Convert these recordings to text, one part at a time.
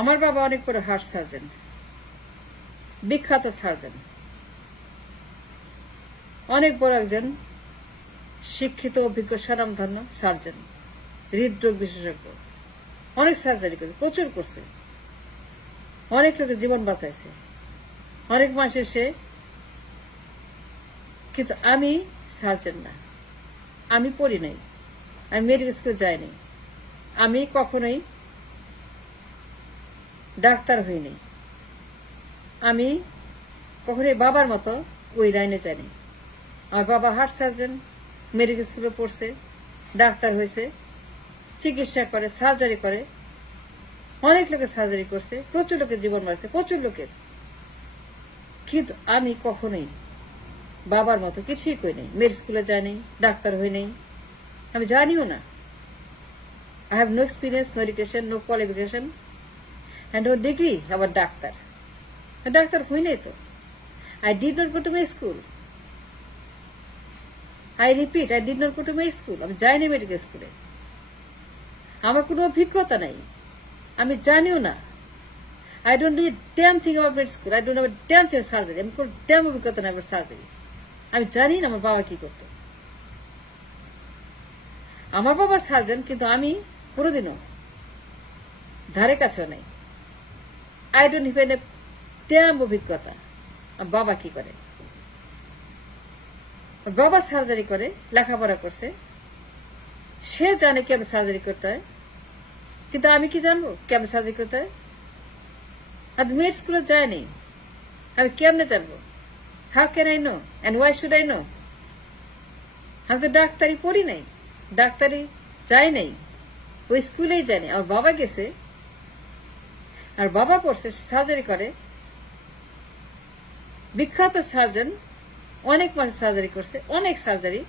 আমার বাবা অনেক বড় হার্ট সার্জন, বিখ্যাত সার্জন, অনেক বড় একজন শিক্ষিত অভিজ্ঞ স্বনামধন্য সার্জন, হৃদরোগ বিশেষজ্ঞ। অনেক সার্জারি করছে, প্রচুর করছে, অনেক লোকের জীবন বাঁচাইছে, অনেক মানুষের সে। কিন্তু আমি সার্জন না, আমি পড়ি নাই, আমি মেডিকেল স্কুলে যাইনি, আমি কখনোই ডাক্তার হইনি, আমি কখনোই বাবার মতো ওই লাইনে যাইনি। আমার বাবা হার্ট সার্জন, মেডিকেল স্কুলে পড়ছে, ডাক্তার হয়েছে, চিকিৎসা করে, সার্জারি করে, অনেক লোকের সার্জারি করছে, প্রচুর লোকের জীবন বাঁচছে, প্রচুর লোকের। কিন্তু আমি কখনোই বাবার মতো কিছুই করি নাই, মেডিকেল স্কুলে যাই নাই, ডাক্তার হই নাই, আমি জানিও না। I have no experience, no education, no qualification, and no degree about doctor. Doctor হই নাই তো। I did not go to my school. I repeat, I did not go to my school. আমি যাইনি মেডিকেল স্কুলে, আমার কোনো অভিজ্ঞতা নাই, আমি জানিও না। I don't do a damn thing about medical school. I don't have a damn thing surgery. আমি কোনো damn অভিজ্ঞতা নাই about surgery. আমি জানি না আমার বাবা কি করতো। আমার বাবা সার্জন, কিন্তু আমি কোনোদিনও ধারে কাছেও নাই। I don't have a damn অভিজ্ঞতা আমার বাবা কি করে। বাবা সার্জারি করে, লেখাপড়া করছে, সে জানে কেমন সার্জারি করতে হয়, কিন্তু আমি কি জানবো কেমন সার্জারি করতে হয়? আমি মেড স্কুলে যাইনি, আমি কেমনে জানবো? How can I know and why should I know? আমি তো ডাক্তারি পড়ি নাই, ডাক্তারি যাই নাই, ওই স্কুলেই যায়নি। আমার বাবা গেছে, আর বাবা পড়ছে, সার্জারি করে, বিখ্যাত সার্জন, অনেক মানুষ সার্জারি করছে, অনেক সার্জারি।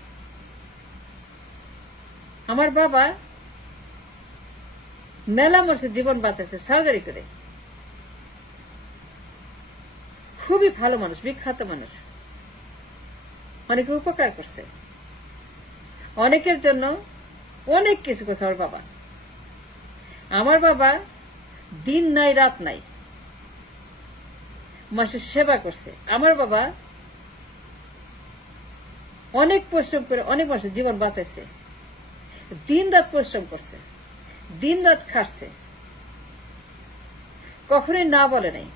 আমার বাবা মেলা মানুষের জীবন বাঁচাচ্ছে সার্জারি করে। খুবই ভালো মানুষ, বিখ্যাত মানুষ, অনেকে উপকার করছে, অনেকের জন্য অনেক কিছু করছে আমার বাবা। আমার বাবা দিন নাই রাত নাই মানুষের সেবা করছে। আমার বাবা অনেক পরিশ্রম করে অনেক মানুষের জীবন বাঁচাইছে, দিন রাত পরিশ্রম করছে, দিন রাত খাটছে, কখনোই না বলে নাই,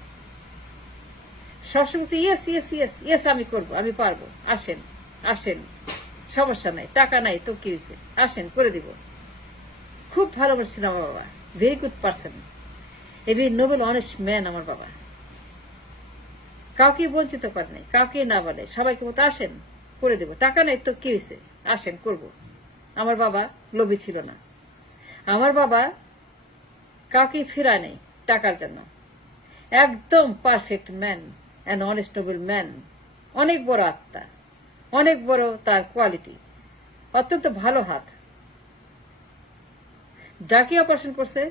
সবসময় ইয়েস ইয়েস ইয়েস ইয়েস, আমি করবো, আমি পারবো, আসেন আসেন, সমস্যা নাই, টাকা নাই তো কি হয়েছে, আসেন করে দিব। খুব ভালো ছিল আমার বাবা, very good person, a very Nobel honest man আমার বাবা। কাউকে বঞ্চিত করে নাই, কাউকে না বলে, সবাইকে মতো আসেন করে দেব, টাকা নাই তো কি হয়েছে, আসেন করব। আমার বাবা লোভী ছিল না, আমার বাবা কাউকে ফেরায় নাই টাকার জন্য। একদম perfect man, an honest Nobel man, অনেক বড় আত্মা, অনেক বড় তার কোয়ালিটি, অত্যন্ত ভালো হাত। যাকে অপারেশন করছে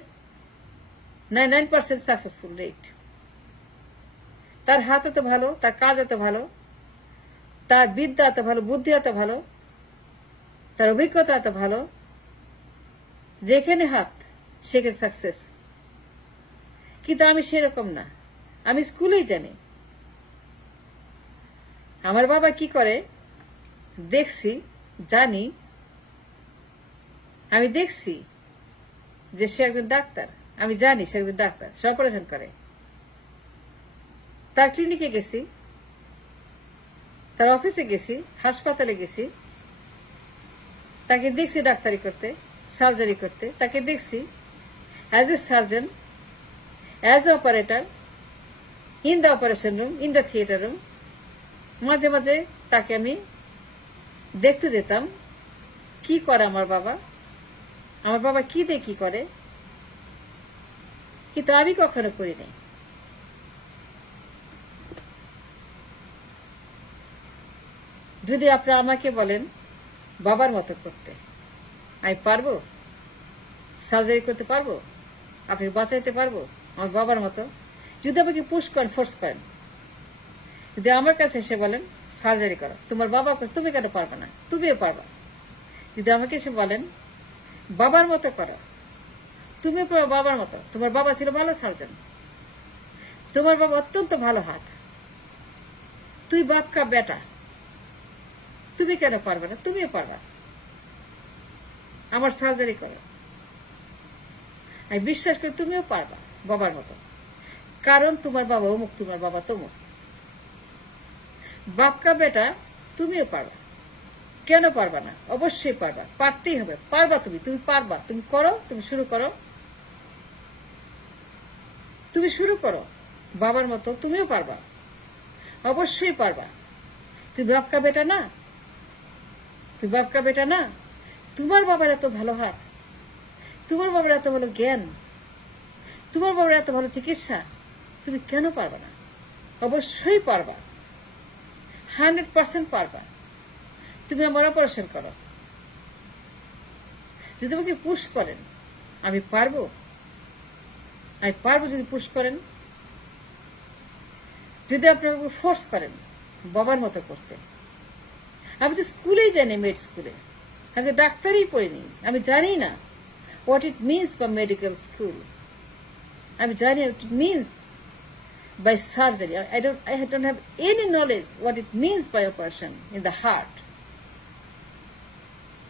99% সাকসেসফুল রেট। তার হাত এত ভালো, তার কাজ এত ভালো, তার বিদ্যা এত ভালো, বুদ্ধি এত ভালো, তার অভিজ্ঞতা এত ভালো, যেখানে হাত সেখানে সাকসেস। কিন্তু আমি সেরকম না, আমি স্কুলেই জানি আমার বাবা কি করে, দেখছি, জানি, আমি দেখছি যে সে একজন ডাক্তার, আমি জানি সে একজন ডাক্তার, সে অপারেশন করে। তার ক্লিনিকে গেছি, তার অফিসে গেছি, হাসপাতালে গেছি, তাকে দেখছি ডাক্তারি করতে, সার্জারি করতে, তাকে দেখছি as a surgeon, as a operator, in the operation room, in the theatre room. মাঝে মাঝে তাকে আমি দেখতে যেতাম কি করে আমার বাবা কি দিয়ে কি করে, কিন্তু আমি কখনো করি নাই। যদি আপনারা আমাকে বলেন বাবার মতো করতে, আমি পারবো? সার্জারি করতে পারবো? আপনি বাঁচাইতে পারবো আমার বাবার মতো? যদি আমাকে পুশ করেন, ফোর্স করেন, যদি আমার কাছে এসে বলেন সার্জারি করো, তোমার বাবা তুমি কেন পারবে না? তুমিও পারবা। যদি আমাকে এসে বলেন বাবার মতো করো, তুমিও পারবা বাবার মতো। তোমার বাবা ছিল ভালো সার্জন, তোমার বাবা অত্যন্ত ভালো হাত। তুই বাপ কা বেটা, তুমি কেন পারবে না? তুমিও পারবা। আমার সার্জারি করো, আমি বিশ্বাস করি তুমিও পারবা বাবার মতো। কারণ তোমার বাবা অমুক, তোমার বাবা তমুক। বাপ কা বেটা, তুমিও পারবা। কেন পারবা না? অবশ্যই পারবা, পারতেই হবে। পারবা, তুমি পারবা। তুমি করো, তুমি শুরু করো, তুমি শুরু করো বাবার মতো। তুমিও পারবা, অবশ্যই পারবা। তুই বাপ কা বেটা না? তুই বাপ কা বেটা না? তোমার বাবার এত ভালো হাত, তোমার বাবার এত ভালো জ্ঞান, তোমার বাবার এত ভালো চিকিৎসা, তুমি কেন পারবা না? অবশ্যই পারবা, 100% পারবা। তুমি আমার অপারেশন করো। যদি তোমাকে পুশ করেন, আমি পারবো, আমি পারবো। যদি পুশ করেন, যদি আপনি আমাকে ফোর্স করেন বাবার মতো করতে। আমি তো স্কুলেই জানি, মেড স্কুলে। আমি তো ডাক্তারই পড়িনি, আমি জানি না what it means by medical school. আমি জানি what it means by surgery. I don't have any knowledge what it means by operation in the heart.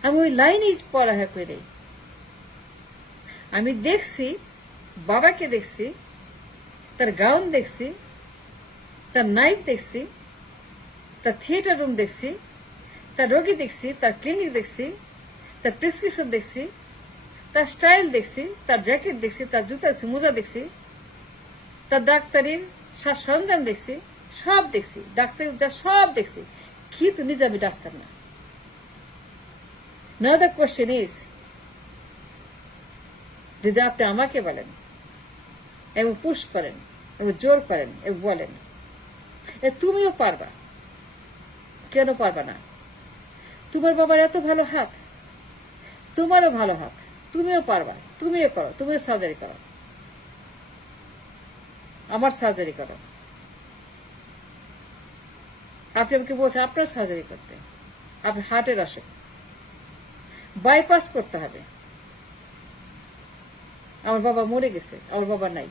আমি ওই লাইনেই পড়াশোনা করি। আমি দেখছি, বাবাকে দেখছি, তার গাউন দেখছি, তার নাইফ দেখছি, তার থিয়েটার রুম দেখছি, তার রোগী দেখছি, তার ক্লিনিক দেখছি, তার প্রেসক্রিপশন দেখছি, তার স্টাইল দেখছি, তার জ্যাকেট দেখছি, তার জুতা দেখছি, মোজা দেখছি, তার ডাক্তারের সরঞ্জাম দেখছি, সব দেখছি, ডাক্তার যা সব দেখছি। কিন্তু নিজে আমি ডাক্তার না। Now the question is, যদি আপনি আমাকে বলেন এবং পুশ করেন এবং জোর করেন এবং বলেন তুমিও পারবা, কেন পারবা না? তোমার বাবার এত ভালো হাত, তোমারও ভালো হাত, তুমিও পারবা, তুমিও করো, তুমিও সার্জারি করো, আমার সার্জারি করো। আপনি আমাকে বলছেন আপনার সার্জারি করতে, আপনার হার্টের অসুখ, বাইপাস করতে হবে। আমার বাবা মরে গেছে, আমার বাবা নাই,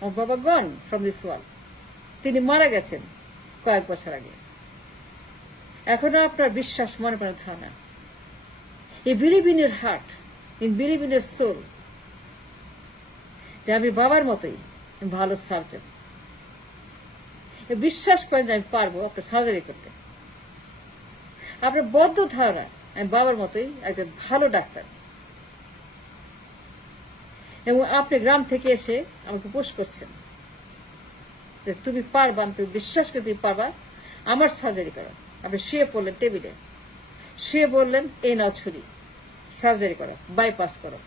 আমার বাবা গন ফ্রম দিস ওয়ার্ল্ড। তিনি মারা গেছেন কয়েক বছর আগে। এখনো আপনার বিশ্বাস, মনে মনে ধারণা, এই believe in your heart, in believe in your soul, যে আমি বাবার মতোই ভালো সার্জন। বিশ্বাস করেন যে আমি পারবো আপনার সার্জারি করতে। আপনার বদ্ধ ধারণা আমি বাবার মতোই একজন ভালো ডাক্তার। এবং আপনি গ্রাম থেকে এসে আমাকে পুশ করছেন যে তুমি পারবা, তুমি বিশ্বাস করে তুমি পারবা আমার সার্জারি করো। আপনি শুয়ে পড়লেন টেবিলে, শুয়ে বললেন এই নাও ছুরি, সার্জারি করো, বাইপাস করো।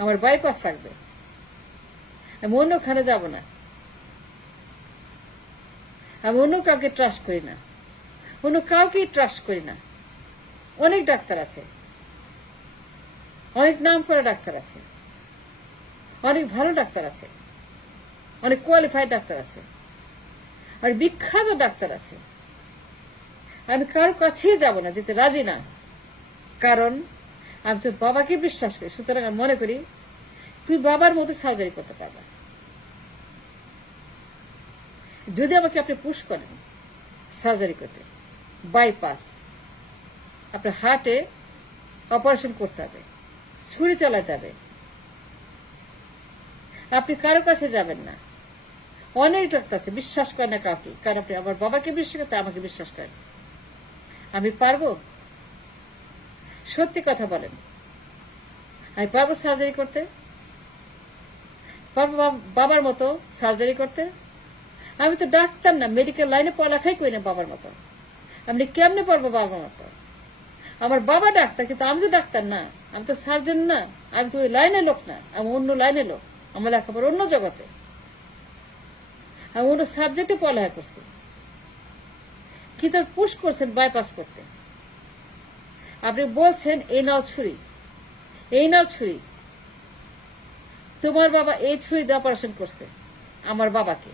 আমার বাইপাস লাগবে, আমি অন্যখানে যাব না, আমি অন্য কাউকে ট্রাস্ট করি না, অন্য কাউকেই ট্রাস্ট করি না। অনেক ডাক্তার আছে, অনেক নাম করা ডাক্তার আছে, অনেক ভালো ডাক্তার আছে, অনেক কোয়ালিফাইড ডাক্তার আছে, আর বিখ্যাত ডাক্তার আছে। আমি কারোর কাছেই যাব না, যেতে রাজি না। কারণ আমি তোর বাবাকে বিশ্বাস করি, সুতরাং আমি মনে করি তুই বাবার মতো সার্জারি করতে পারবা। যদি আমাকে আপনি পুশ করেন সার্জারি করতে, বাইপাস, আপনার হার্টে অপারেশন করতে হবে, ছুরি চালাতে হবে, আপনি কারো কাছে যাবেন না। অনেক ডাক্তার আছে, বিশ্বাস করেন না কাউকে, কারণ আপনি আমার বাবাকে বিশ্বাস করতে, আমাকে বিশ্বাস করেন। আমি পারবো? সত্যি কথা বলেন, আমি পারবো সার্জারি করতে? পারবো বাবার মতো সার্জারি করতে? আমি তো ডাক্তার না, মেডিকেল লাইনে পড়ালেখাই করি না বাবার মতো। আপনি কেমনে পারবো বাবার মতো? আমার বাবা ডাক্তার, কিন্তু আমি তো ডাক্তার না, আমি তো সার্জন না, আমি তো ওই লাইনের লোক না, আমি অন্য লাইনের লোক। আমার লেখাপড়া অন্য জগতে, আমি অন্য সাবজেক্টে পড়ালেখা করছি। কিন্তু পুশ করছেন বাইপাস করতে। আপনি বলছেন এই নাও ছুরি, এই নাও ছুরি। তোমার বাবা এই ছুরি দিয়ে অপারেশন করছে আমার বাবাকে।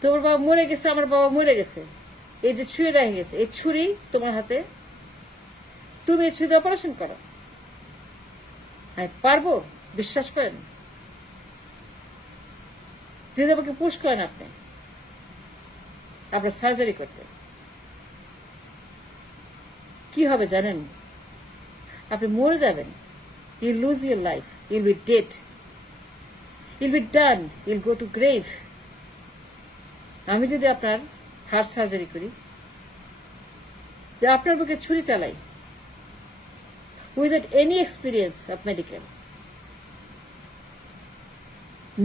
তোমার বাবা মরে গেছে, আমার বাবা মরে গেছে, এই যে ছুরি রেখে গেছে, এই ছুরি তোমার হাতে, তুমি এই ছুরি দিয়ে অপারেশন করো। আমি পারবো? বিশ্বাস করেন? যদি আমাকে পুশ করেন আপনি আপনার সার্জারি করতে, কি হবে জানেন? আপনি মরে যাবেন। You'll lose your life. You'll be dead. You'll be done. You'll go to grave. আমি যদি আপনার হার্ট সার্জারি করি, যে আপনার বুকে ছুরি চালাই, without any experience of medical,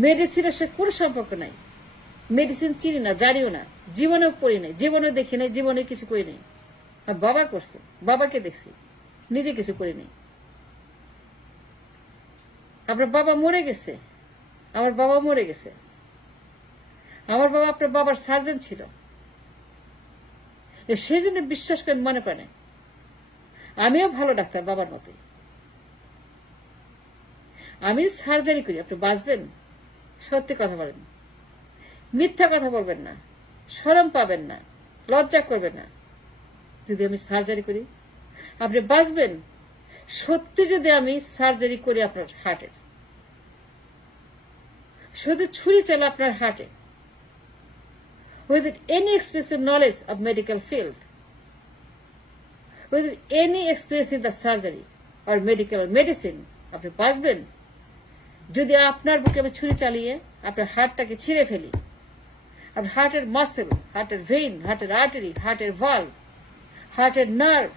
মেডিসিনের সাথে কোনো সম্পর্ক নাই, মেডিসিন চিনি না, জানিও না, জীবনেও পড়ি নাই, জীবনেও দেখি নাই, জীবনে কিছু করি নাই। বাবা করছে, বাবাকে দেখছি, নিজে কিছু করি নাই। আপনার বাবা মরে গেছে, আমার বাবা মরে গেছে, আমার বাবা আপনার বাবার সার্জন ছিল। সেই জন্য বিশ্বাস করেন মনে প্রাণে আমিও ভালো ডাক্তার বাবার মতোই। আমি সার্জারি করি, আপনি বাঁচবেন। সত্যি কথা বলেন, মিথ্যা কথা বলবেন না, শরম পাবেন না, লজ্জা করবেন না। যদি আমি সার্জারি করি আপনি বাঁচবেন। সত্যি যদি আমি সার্জারি করি আপনার হার্টের, শুধু ছুরি চালা আপনার হার্টে, without any experience knowledge of medical field, without any experience in the surgery or medical medicine, আপনি বাঁচবেন। যদি আপনার বুকে আমি ছুরি চালিয়ে আপনার হার্টটাকে ছিঁড়ে ফেলি, আপনার হার্টের মাসেল, হার্টের ভেইন, হার্টের আর্টারি, হার্টের ভালভ, হার্টের নার্ভ,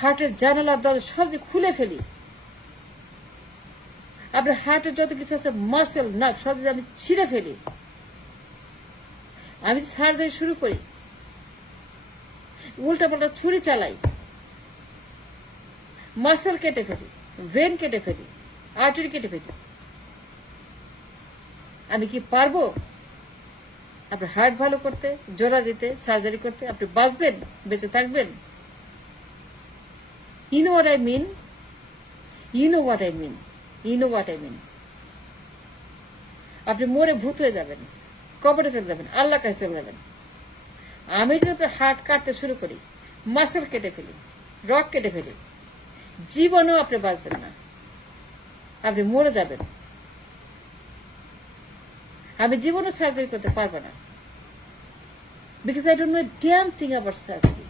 হার্টের জানালার দরজা সব খুলে ফেলি, আপনার হার্টের যত কিছু আছে মাসেল, নার্ভ সব যদি আমি ছিঁড়ে ফেলি, আমি সার্জারি শুরু করি, উল্টা পাল্টা ছুরি চালাই, মাসেল কেটে ফেলি, ভেন কেটে ফেলি, আর্টারি কেটে ফেলি, আমি কি পারবো আপনার হার্ট ভালো করতে, জোড়া দিতে, সার্জারি করতে? আপনি বাঁচবেন, বেঁচে থাকবেন। You know what I mean? You know what I mean? You know what I mean? আপনি মরে ভূত হয়ে যাবেন, কবরে চলে যাবেন, আল্লাহ কাছে চলে যাবেন। আমি যদি আপনার হার্ট কাটতে শুরু করি, মাসেল কেটে ফেলি, রক কেটে ফেলি, জীবনেও আপনি বাঁচবেন না, আপনি মরে যাবেন। আমি জীবনে সার্জারি করতে পারবো না, because I don't know a damn thing about surgery.